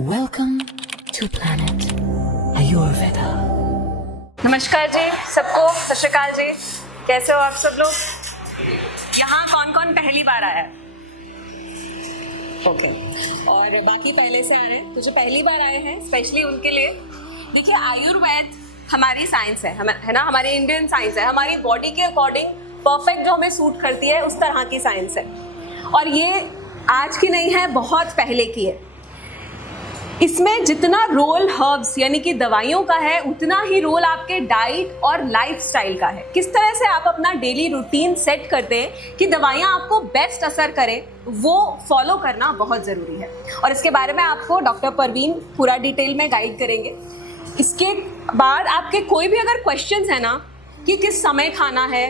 Welcome to planet Ayurveda. नमस्कार जी सबको, सत श्री अकाल जी। कैसे हो आप सब लोग? यहाँ कौन कौन पहली बार आया है? ओके, और बाकी पहले से आ रहे हैं। तो जो पहली बार आए हैं स्पेशली उनके लिए, देखिए आयुर्वेद हमारी साइंस है ना, हमारी इंडियन साइंस है, हमारी बॉडी के अकॉर्डिंग परफेक्ट जो हमें सूट करती है उस तरह की साइंस है। और ये आज की नहीं है, बहुत पहले की है। इसमें जितना रोल हर्ब्स यानी कि दवाइयों का है, उतना ही रोल आपके डाइट और लाइफस्टाइल का है। किस तरह से आप अपना डेली रूटीन सेट करते हैं कि दवाइयाँ आपको बेस्ट असर करें, वो फॉलो करना बहुत ज़रूरी है। और इसके बारे में आपको डॉक्टर परवीन पूरा डिटेल में गाइड करेंगे। इसके बाद आपके कोई भी अगर क्वेश्चंस है ना कि किस समय खाना है,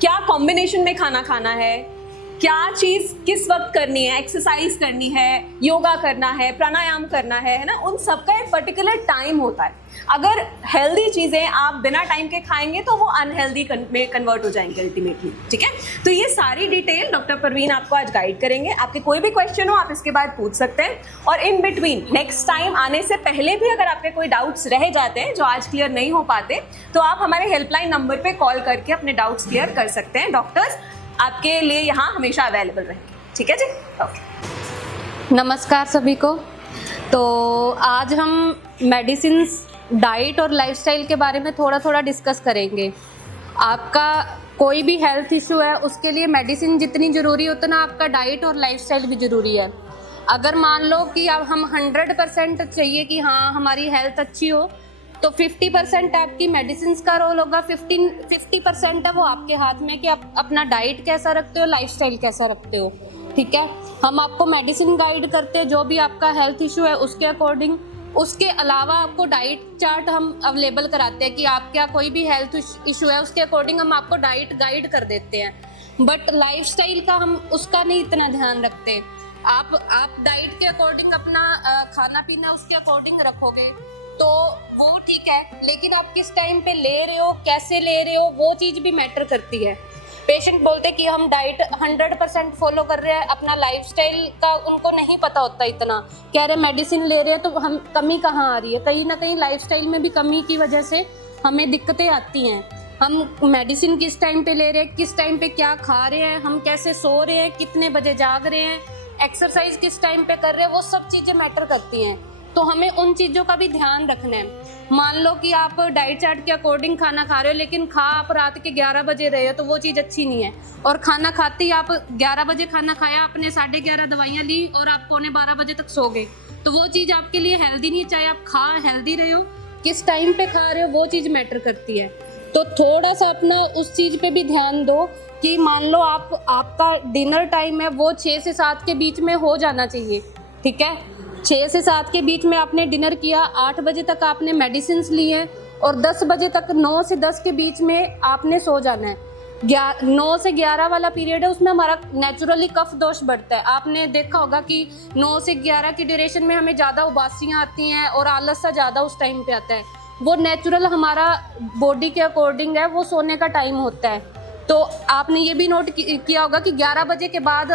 क्या कॉम्बिनेशन में खाना खाना है, क्या चीज़ किस वक्त करनी है, एक्सरसाइज करनी है, योगा करना है, प्राणायाम करना है ना, उन सब का एक पर्टिकुलर टाइम होता है। अगर हेल्दी चीज़ें आप बिना टाइम के खाएंगे तो वो अनहेल्दी में कन्वर्ट हो जाएंगे अल्टीमेटली, ठीक है। तो ये सारी डिटेल डॉक्टर परवीन आपको आज गाइड करेंगे। आपके कोई भी क्वेश्चन हो आप इसके बाद पूछ सकते हैं। और इन बिटवीन नेक्स्ट टाइम आने से पहले भी अगर आपके कोई डाउट्स रह जाते हैं जो आज क्लियर नहीं हो पाते, तो आप हमारे हेल्पलाइन नंबर पर कॉल करके अपने डाउट्स क्लियर कर सकते हैं। डॉक्टर्स आपके लिए यहाँ हमेशा अवेलेबल रहेंगे, ठीक है जी। ओके, नमस्कार सभी को। तो आज हम मेडिसिन, डाइट और लाइफस्टाइल के बारे में थोड़ा डिस्कस करेंगे। आपका कोई भी हेल्थ इशू है, उसके लिए मेडिसिन जितनी ज़रूरी है उतना आपका डाइट और लाइफस्टाइल भी ज़रूरी है। अगर मान लो कि अब हम 100% चाहिए कि हाँ हमारी हेल्थ अच्छी हो, तो 50% आपकी मेडिसिन का रोल होगा, 50% है वो आपके हाथ में कि आप अपना डाइट कैसा रखते हो, लाइफस्टाइल कैसा रखते हो, ठीक है। हम आपको मेडिसिन गाइड करते हैं जो भी आपका हेल्थ इशू है उसके अकॉर्डिंग। उसके अलावा आपको डाइट चार्ट हम अवेलेबल कराते हैं कि आप क्या कोई भी हेल्थ इशू है उसके अकॉर्डिंग हम आपको डाइट गाइड कर देते हैं। बट लाइफस्टाइल का हम उसका नहीं इतना ध्यान रखते। आप डाइट के अकॉर्डिंग अपना खाना पीना उसके अकॉर्डिंग रखोगे तो वो ठीक है, लेकिन आप किस टाइम पे ले रहे हो, कैसे ले रहे हो, वो चीज़ भी मैटर करती है। पेशेंट बोलते कि हम डाइट 100% फॉलो कर रहे हैं, अपना लाइफस्टाइल का उनको नहीं पता होता इतना, कह रहे मेडिसिन ले रहे हैं तो हम कमी कहाँ आ रही है। कहीं ना कहीं लाइफस्टाइल में भी कमी की वजह से हमें दिक्कतें आती हैं। हम मेडिसिन किस टाइम पे ले रहे हैं, किस टाइम पे क्या खा रहे हैं, हम कैसे सो रहे हैं, कितने बजे जाग रहे हैं, एक्सरसाइज किस टाइम पे कर रहे हैं, वो सब चीज़ें मैटर करती हैं। तो हमें उन चीज़ों का भी ध्यान रखना है। मान लो कि आप डाइट चार्ट के अकॉर्डिंग खाना खा रहे हो, लेकिन खा आप रात के 11 बजे रहे हो, तो वो चीज़ अच्छी नहीं है। और खाना खाते ही आप 11 बजे खाना खाया, आपने 11:30 दवाइयाँ ली और आप 11:15 बजे तक सो गए, तो वो चीज़ आपके लिए हेल्दी नहीं है। चाहे आप खा हेल्दी रहे हो, किस टाइम पे खा रहे हो वो चीज़ मैटर करती है। तो थोड़ा सा अपना उस चीज़ पे भी ध्यान दो कि मान लो आपका डिनर टाइम है वो 6 से 7 के बीच में हो जाना चाहिए, ठीक है। 6 से 7 के बीच में आपने डिनर किया, 8 बजे तक आपने मेडिसिन ली हैं और 10 बजे तक 9 से 10 के बीच में आपने सो जाना है। 9 से 11 वाला पीरियड है, उसमें हमारा नेचुरली कफ दोष बढ़ता है। आपने देखा होगा कि 9 से 11 की ड्यूरेशन में हमें ज़्यादा उबासियाँ आती हैं और आलस सा ज़्यादा उस टाइम पे आता है। वो नेचुरल हमारा बॉडी के अकॉर्डिंग है, वो सोने का टाइम होता है। तो आपने ये भी नोट किया होगा कि 11 बजे के बाद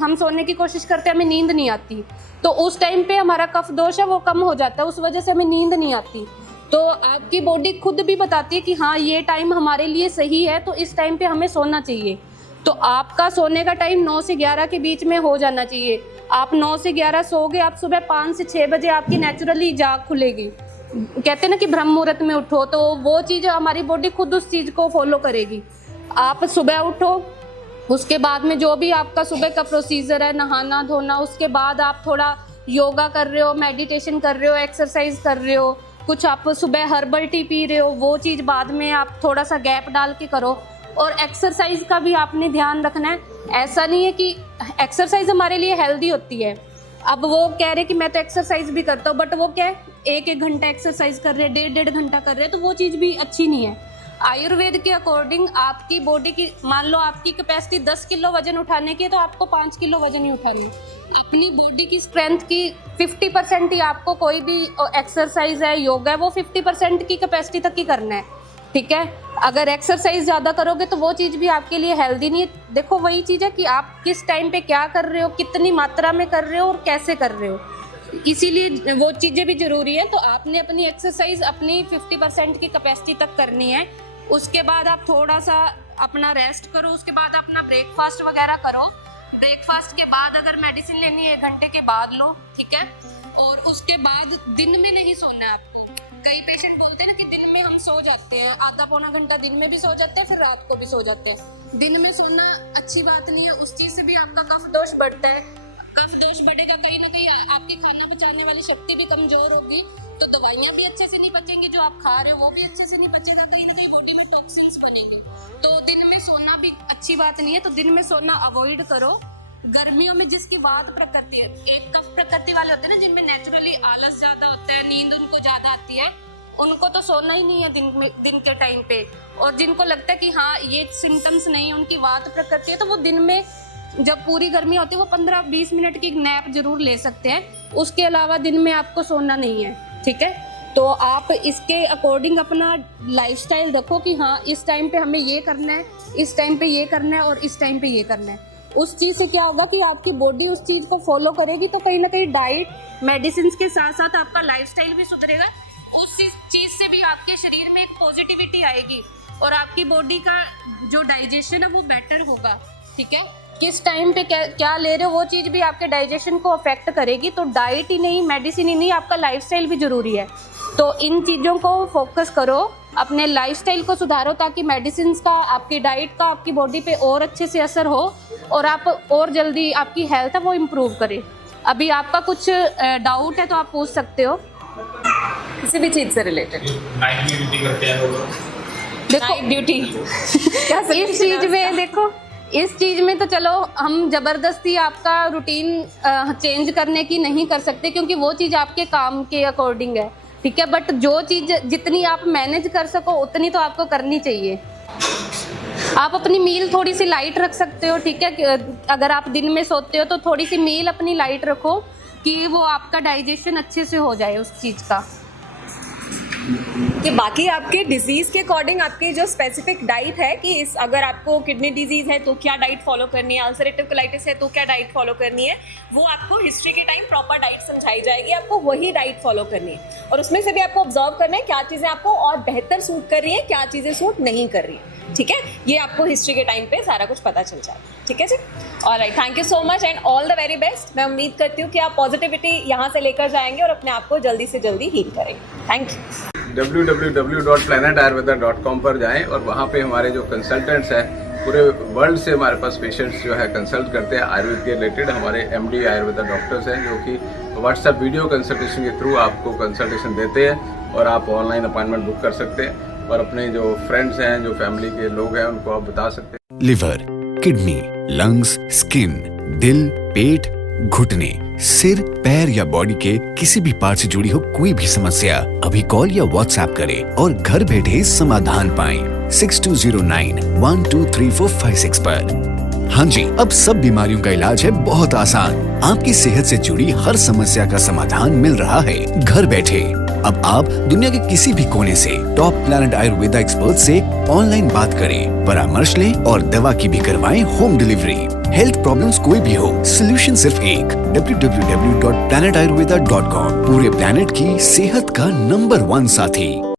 हम सोने की कोशिश करते हैं, हमें नींद नहीं आती, तो उस टाइम पे हमारा कफ दोष है वो कम हो जाता है, उस वजह से हमें नींद नहीं आती। तो आपकी बॉडी खुद भी बताती है कि हाँ ये टाइम हमारे लिए सही है, तो इस टाइम पे हमें सोना चाहिए। तो आपका सोने का टाइम 9 से 11 के बीच में हो जाना चाहिए। आप 9 से 11 सोओगे, आप सुबह 5 से 6 बजे आपकी नेचुरली जाग खुलेगी। कहते हैं ना कि ब्रह्म मुहूर्त में उठो, तो वो चीज़ हमारी बॉडी खुद उस चीज़ को फॉलो करेगी। आप सुबह उठो, उसके बाद में जो भी आपका सुबह का प्रोसीजर है, नहाना धोना, उसके बाद आप थोड़ा योगा कर रहे हो, मेडिटेशन कर रहे हो, एक्सरसाइज कर रहे हो, कुछ आप सुबह हर्बल टी पी रहे हो, वो चीज़ बाद में आप थोड़ा सा गैप डाल के करो। और एक्सरसाइज का भी आपने ध्यान रखना है। ऐसा नहीं है कि एक्सरसाइज हमारे लिए हेल्दी होती है। अब वो कह रहे कि मैं तो एक्सरसाइज भी करता हूँ, बट वो क्या है 1-1 घंटा एक्सरसाइज कर रहे हैं, 1.5 घंटा कर रहे हैं, तो वो चीज़ भी अच्छी नहीं है। आयुर्वेद के अकॉर्डिंग आपकी बॉडी की, मान लो आपकी कैपेसिटी 10 किलो वजन उठाने की है, तो आपको 5 किलो वजन ही उठानी है। अपनी बॉडी की स्ट्रेंथ की 50% ही आपको कोई भी एक्सरसाइज है, योगा है, वो 50% की कैपेसिटी तक ही करना है, ठीक है। अगर एक्सरसाइज ज़्यादा करोगे तो वो चीज़ भी आपके लिए हेल्दी नहीं है। देखो वही चीज़ है कि आप किस टाइम पे क्या कर रहे हो, कितनी मात्रा में कर रहे हो और कैसे कर रहे हो। इसीलिए वो चीज़ें भी ज़रूरी है। तो आपने अपनी एक्सरसाइज अपनी 50% की कैपेसिटी तक करनी है। उसके बाद आप थोड़ा सा अपना रेस्ट करो, उसके बाद अपना ब्रेकफास्ट वगैरह करो। ब्रेकफास्ट के बाद अगर मेडिसिन लेनी है 1 घंटे के बाद लो, ठीक है। और उसके बाद दिन में नहीं सोना है आपको। कई पेशेंट बोलते हैं ना कि दिन में हम सो जाते हैं, आधा पौना घंटा दिन में भी सो जाते हैं, फिर रात को भी सो जाते हैं। दिन में सोना अच्छी बात नहीं है, उस चीज़ से भी आपका कफ दोष बढ़ता है। कफ दोष बढ़ेगा, कहीं ना कहीं आपकी खाना पचाने वाली शक्ति भी कमजोर होगी, तो दवाइयाँ भी अच्छे से नहीं पचेंगी, जो आप खा रहे हो वो भी अच्छे से नहीं पचेगा, कहीं ना कहीं बॉडी में टॉक्सिन्स बनेंगे। तो दिन में सोना भी अच्छी बात नहीं है, तो दिन में सोना अवॉइड करो। गर्मियों में जिसकी वात प्रकृति है, एक कफ प्रकृति वाले होते हैं ना जिनमें नेचुरली आलस ज्यादा होता है, नींद उनको ज्यादा आती है, उनको तो सोना ही नहीं है दिन के टाइम पे। और जिनको लगता है कि हाँ ये सिम्टम्स नहीं है, उनकी वात प्रकृति है, तो वो दिन में जब पूरी गर्मी होती है वो 15-20 मिनट की नैप जरूर ले सकते हैं। उसके अलावा दिन में आपको सोना नहीं है, ठीक है। तो आप इसके अकॉर्डिंग अपना लाइफस्टाइल रखो कि हाँ इस टाइम पे हमें ये करना है, इस टाइम पे ये करना है और इस टाइम पे ये करना है। उस चीज़ से क्या होगा कि आपकी बॉडी उस चीज़ को फॉलो करेगी, तो कहीं ना कहीं डाइट मेडिसिन के साथ साथ आपका लाइफस्टाइल भी सुधरेगा। उस चीज़ से भी आपके शरीर में एक पॉजिटिविटी आएगी और आपकी बॉडी का जो डाइजेशन है वो बेटर होगा, ठीक है। किस टाइम पे क्या ले रहे हो वो चीज़ भी आपके डाइजेशन को अफेक्ट करेगी। तो डाइट ही नहीं, मेडिसिन ही नहीं, आपका लाइफस्टाइल भी ज़रूरी है। तो इन चीज़ों को फोकस करो, अपने लाइफस्टाइल को सुधारो, ताकि मेडिसिन का, आपकी डाइट का आपकी बॉडी पे और अच्छे से असर हो और आप और जल्दी आपकी हेल्थ है वो इम्प्रूव करे। अभी आपका कुछ डाउट है तो आप पूछ सकते हो किसी भी चीज़ से रिलेटेड। नाइट ड्यूटी करते हैं लोग। देखो ड्यूटी इस चीज़ में देखो, इस चीज़ में तो चलो हम ज़बरदस्ती आपका रूटीन चेंज करने की नहीं कर सकते, क्योंकि वो चीज़ आपके काम के अकॉर्डिंग है, ठीक है। बट जो चीज़ जितनी आप मैनेज कर सको उतनी तो आपको करनी चाहिए। आप अपनी मील थोड़ी सी लाइट रख सकते हो, ठीक है। अगर आप दिन में सोते हो तो थोड़ी सी मील अपनी लाइट रखो कि वो आपका डाइजेशन अच्छे से हो जाए उस चीज़ का। कि बाकी आपके डिजीज़ के अकॉर्डिंग आपकी जो स्पेसिफिक डाइट है कि इस अगर आपको किडनी डिजीज़ है तो क्या डाइट फॉलो करनी है, अल्सरेटिव कोलाइटिस है तो क्या डाइट फॉलो करनी है, वो आपको हिस्ट्री के टाइम प्रॉपर डाइट समझाई जाएगी, आपको वही डाइट फॉलो करनी है। और उसमें से भी आपको ऑब्जर्व करना है क्या चीज़ें आपको और बेहतर सूट कर रही है, क्या चीज़ें सूट नहीं कर रही है, ठीक है। ये आपको हिस्ट्री के टाइम पे सारा कुछ पता चल जाए, ठीक है जी। Alright, thank you so much and all the very best. मैं उम्मीद करती हूँ कि आप पॉजिटिविटी यहाँ से लेकर जाएंगे और अपने आप को जल्दी से जल्दी हील करेंगे। Thank you. www.planetayurveda.com पर जाएं और वहाँ पे हमारे जो कंसल्टेंट्स हैं पूरे वर्ल्ड से हमारे पास पेशेंट्स जो है कंसल्ट करते हैं आयुर्वेद के रिलेटेड। हमारे MD आयुर्वेदा डॉक्टर्स हैं जो कि व्हाट्सएप वीडियो कंसल्टेशन के थ्रू आपको कंसल्टेशन देते हैं और आप ऑनलाइन अपॉइंटमेंट बुक कर सकते हैं और अपने जो फ्रेंड्स हैं, जो फैमिली के लोग हैं, उनको आप बता सकते हैं। लिवर, किडनी, लंग्स, स्किन, दिल, पेट, घुटने, सिर, पैर या बॉडी के किसी भी पार्ट से जुड़ी हो कोई भी समस्या अभी कॉल या व्हाट्सएप करें और घर बैठे समाधान पाएं 6209123456 पर। हाँ जी, अब सब बीमारियों का इलाज है बहुत आसान। आपकी सेहत से जुड़ी हर समस्या का समाधान मिल रहा है घर बैठे। अब आप दुनिया के किसी भी कोने से टॉप प्लैनेट आयुर्वेदा एक्सपर्ट से ऑनलाइन बात करें, परामर्श लें और दवा की भी करवाएं होम डिलीवरी। हेल्थ प्रॉब्लम्स कोई भी हो, सोल्यूशन सिर्फ एक, www.planetayurveda.com। पूरे प्लैनेट की सेहत का नंबर 1 साथी।